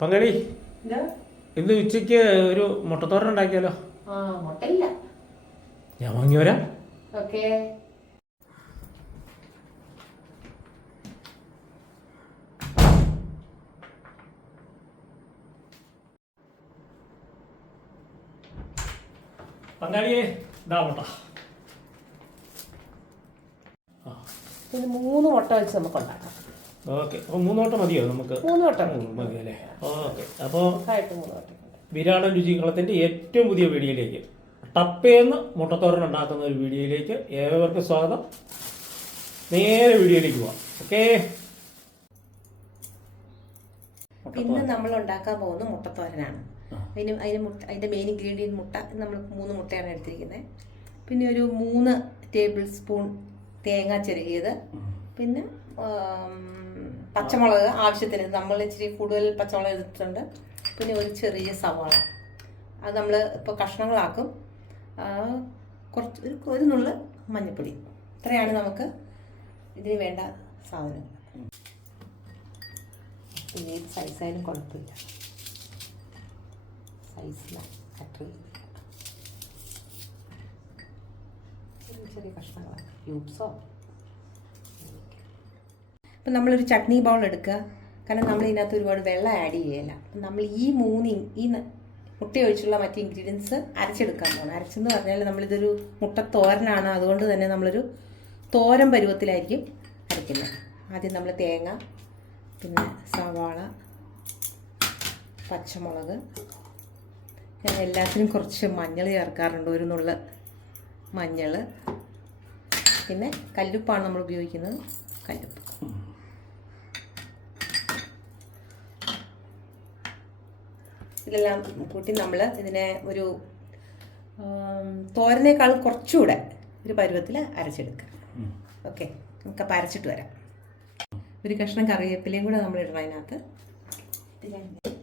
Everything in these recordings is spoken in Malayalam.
പങ്കാളി ഇന്ന് ഉച്ചയ്ക്ക് ഒരു മുട്ടത്തോരൻ ഉണ്ടാക്കിയാലോ? മുട്ടയില്ല, ഞാൻ വാങ്ങി വരാം. ഓക്കേ. പങ്കാളിയെ ഇതാ മുട്ട. ഇത് 3 മുട്ട വെച്ച് നമുക്ക് ഉണ്ടാക്കാം. ഓക്കെ, അപ്പോൾ 3 മുട്ട മതിയോ നമുക്ക്? 3 മുട്ട മതി അല്ലേ? ഓക്കെ. അപ്പോൾ 3 മുട്ട. വിരാടൻ രുചികളത്തിൻ്റെ ഏറ്റവും പുതിയ വീഡിയോയിലേക്ക്, ടപ്പേന്ന് മുട്ടത്തോരൻ ഉണ്ടാക്കുന്ന ഒരു വീഡിയോയിലേക്ക് ഏവർക്കും സ്വാഗതം. നേരെ വീഡിയോയിലേക്ക് പോവാം. ഓക്കെ. ഇന്ന് നമ്മൾ ഉണ്ടാക്കാൻ പോകുന്ന മുട്ടത്തോരനാണ്. അതിൻ്റെ മെയിൻ ഇൻഗ്രീഡിയൻറ്റ് മുട്ട. നമ്മൾ 3 മുട്ടയാണ് എടുത്തിരിക്കുന്നത്. പിന്നെ ഒരു 3 ടേബിൾ സ്പൂൺ തേങ്ങ ചിരകിയത്, പിന്നെ പച്ചമുളക് ആവശ്യത്തിന്, നമ്മൾ ഇച്ചിരി കൂടുതൽ പച്ചമുളക് എടുത്തിട്ടുണ്ട്. പിന്നെ ഒരു ചെറിയ സവാള, അത് നമ്മൾ ഇപ്പോൾ കഷ്ണങ്ങളാക്കും. കുറച്ച് ഒരു നുള്ള് മഞ്ഞൾപ്പൊടി. ഇത്രയാണ് നമുക്ക് ഇതിന് വേണ്ട സാധനങ്ങൾ. പിന്നെ ഏത് സൈസായാലും കുഴപ്പമില്ല, സൈസിലാണ് കട്ട് ചെറിയ ചെറിയ കഷ്ണങ്ങളാണ്, ക്യൂബ്സോ. അപ്പം നമ്മളൊരു ചട്നി ബൗൾ എടുക്കുക. കാരണം നമ്മൾ ഇതിനകത്ത് ഒരുപാട് വെള്ളം ആഡ് ചെയ്യില്ല. അപ്പം നമ്മൾ ഈ മുട്ട ഒഴിച്ചുള്ള മറ്റ് ഇൻഗ്രീഡിയൻസ് അരച്ചെടുക്കാൻ പോകണം. അരച്ചെന്ന് പറഞ്ഞാൽ നമ്മളിതൊരു മുട്ട തോരനാണ്, അതുകൊണ്ട് തന്നെ നമ്മളൊരു തോരൻ പരുവത്തിലായിരിക്കും അരയ്ക്കുന്നത്. ആദ്യം നമ്മൾ തേങ്ങ, പിന്നെ സവാള, പച്ചമുളക്, ഞാൻ എല്ലാത്തിനും കുറച്ച് മഞ്ഞൾ ചേർക്കാറുണ്ട്, ഒരു നുള്ള മഞ്ഞൾ. പിന്നെ കല്ലുപ്പാണ് നമ്മൾ ഉപയോഗിക്കുന്നത്, കല്ലുപ്പ്. ഇതെല്ലാം കൂട്ടി നമ്മൾ ഇതിനെ ഒരു തോരനേക്കാൾ കുറച്ചുകൂടെ ഒരു പരുവത്തിൽ അരച്ചെടുക്കുക. ഓക്കെ, നമുക്കപ്പോൾ അരച്ചിട്ട് വരാം. ഒരു കഷ്ണം കറിവേപ്പിലയും കൂടെ നമ്മൾ ഇടണം അതിനകത്ത്.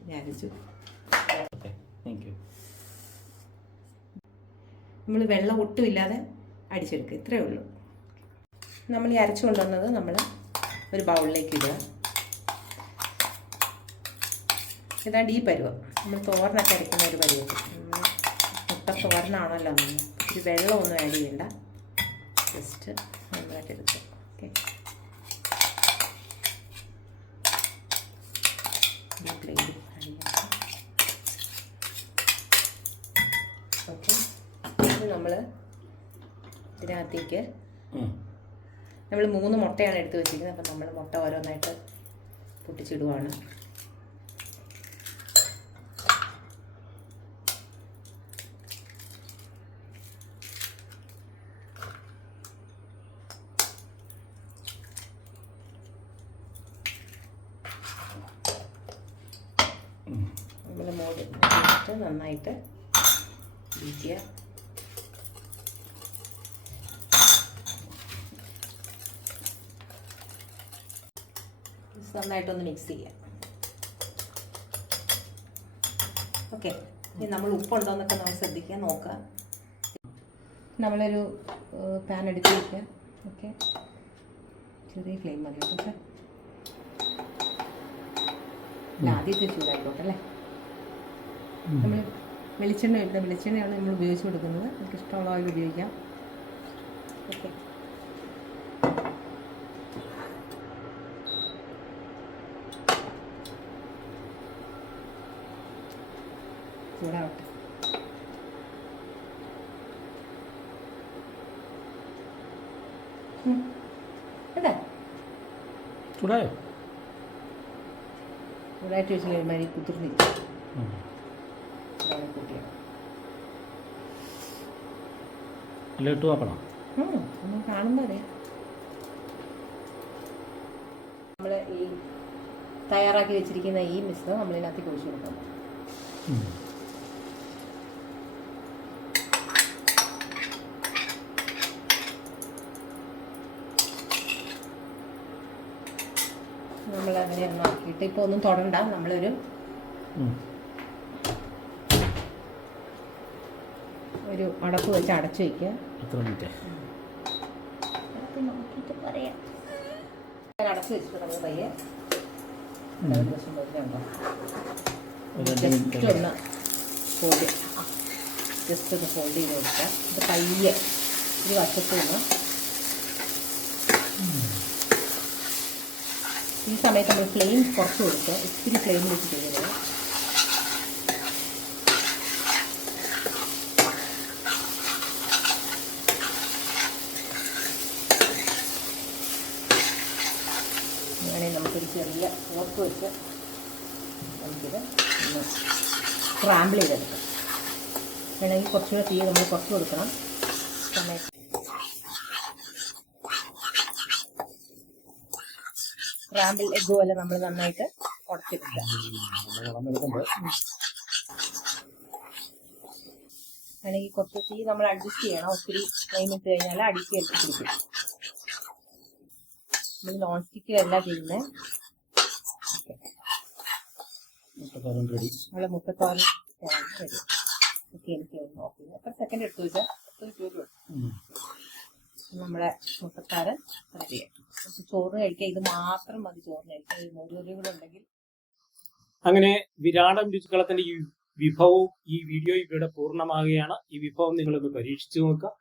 ഞാൻ അരച്ചു. നമ്മൾ വെള്ളം ഒട്ടുമില്ലാതെ അടിച്ചെടുക്കുക, ഇത്രയേ ഉള്ളൂ. നമ്മൾ ഈ അരച്ചു കൊണ്ടുവന്നത് നമ്മൾ ഒരു ബൗളിലേക്ക് ഇടുക. ഏതാണ്ട് ഈ പരുവം, നമ്മൾ തോരനൊക്കെ അരയ്ക്കുന്ന ഒരു പരുവത്തിൽ. മുട്ട തോരനാണല്ലോ, നമ്മൾ ഒരു വെള്ളമൊന്നും ആഡ് ചെയ്യണ്ട, ജസ്റ്റ് നന്നായിട്ട് എടുക്കുക. Okay, okay. ഇത് നമ്മൾ ഇതിനകത്തേക്ക് നമ്മൾ 3 മുട്ടയാണ് എടുത്ത് വെച്ചിരിക്കുന്നത്. അപ്പം നമ്മൾ മുട്ട ഓരോന്നായിട്ട് പൊട്ടിച്ചിടുവാണ്. നമ്മൾ മോടിട്ട് നന്നായിട്ട് ഇരിക്കുക. നന്നായിട്ടൊന്ന് മിക്സ് ചെയ്യുക. ഓക്കെ, ഇനി നമ്മൾ ഉപ്പുണ്ടോ എന്നൊക്കെ നമ്മൾ ശ്രദ്ധിക്കുക, നോക്കുക. നമ്മളൊരു പാൻ എടുത്ത് വയ്ക്കുക. ഓക്കെ, ചെറിയ ഫ്ലെയിം മതി. പക്ഷേ ആദ്യത്തെ ചൂടായിക്കോട്ടെ അല്ലേ. നമ്മൾ വെളിച്ചെണ്ണയാണ് നമ്മൾ ഉപയോഗിച്ച് കൊടുക്കുന്നത്. നമുക്ക് ഇഷ്ടമുള്ള ഓയിൽ ഉപയോഗിക്കാം. ഓക്കെ, ചൂടാവട്ടെ. അതെ, ചൂടായോ? ചൂടായിട്ട് വെച്ച് കഴിയുമ്പോൾ കുത്തിർന്നില്ല. ഇട്ട് നോക്കണം, നമ്മൾ കാണുമ്പോൾ അറിയാം. നമ്മൾ ഈ തയ്യാറാക്കി വെച്ചിരിക്കുന്ന ഈ മിശ്രിതം നമ്മളിതിനകത്തേക്ക് ഒഴിച്ചു കൊടുക്കണം. നമ്മളങ്ങനെ ഒന്നാക്കിയിട്ട് ഇപ്പോൾ ഒന്നും തൊടണ്ട. നമ്മളൊരു അടപ്പ് വെച്ച് അടച്ചു വയ്ക്കുക. നോക്കിയിട്ട് പറയാം. അടച്ചു വെച്ചിട്ട് നമ്മൾ പയ്യെ 1 ദിവസം വെച്ചിട്ടുണ്ടോ ജസ്റ്റ് ഒന്ന് ഫോൾഡ് ജസ്റ്റ് ഒന്ന് ഫോൾഡ് ചെയ്ത് കൊടുക്കുക. ഇത് പയ്യെ ഒരു വശത്ത് നിന്ന് ഈ സമയത്ത് നമ്മൾ ഫ്ലെയിം കുറച്ച് കൊടുക്കുക. ഒത്തിരി ഫ്ലെയിം വെച്ച് ചെയ്യരുത്. അങ്ങനെയാണെങ്കിൽ നമുക്കൊരു ചെറിയ ഫോർക്ക് വെച്ച് നമുക്കിത് ഒന്ന് സ്ക്രാമ്പിൾ ചെയ്തെടുക്കാം. വേണമെങ്കിൽ കുറച്ചുകൂടെ തീ നമ്മൾ കുറച്ച് കൊടുക്കണം. സമയത്ത് സ്ക്രാമ്പിൾ എഗ് പോലെ നമ്മൾ നന്നായിട്ട് ഉടച്ചെടുക്കുക. വേണമെങ്കിൽ കുറച്ച് തീ നമ്മൾ അഡ്ജസ്റ്റ് ചെയ്യണം. ഒത്തിരി ഫ്ലെയിം ഇട്ട് കഴിഞ്ഞാൽ അടിച്ച് എടുത്ത് പിടിക്കും. നമ്മൾ നോൺ സ്റ്റിക്കിലല്ല ചെയ്യുന്നത്. നമ്മളെ മുട്ടത്തോരൻ റെഡി. ഓക്കെ, എനിക്ക് നോക്കി എത്ര സെക്കൻഡ് എടുത്തു വെച്ചാൽ നമ്മുടെ മുട്ടത്താരൻ റെഡിയായി. നമുക്ക് ചോറ് കഴിക്കാം. ഇത് മാത്രം മതി ചോറിന് കഴിക്കാം. ഈ മോരുകറി കൂടെ ഉണ്ടെങ്കിൽ. അങ്ങനെ വിരാടം രുചികളത്തിന്റെ ഈ വിഭവവും ഈ വീഡിയോ ഇവിടെ പൂർണ്ണമാകുകയാണ്. ഈ വിഭവം നിങ്ങളൊന്ന് പരീക്ഷിച്ചു നോക്കുക.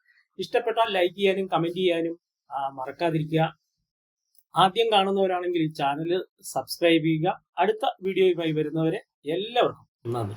ഇഷ്ടപ്പെട്ടാൽ ലൈക്ക് ചെയ്യാനും കമന്റ് ചെയ്യാനും മറക്കാതിരിക്കുക. ആദ്യം കാണുന്നവരാണെങ്കിൽ ഈ ചാനൽ സബ്സ്ക്രൈബ് ചെയ്യുക. അടുത്ത വീഡിയോയുമായി വരുന്നവരെ എല്ലാവർക്കും നന്ദി.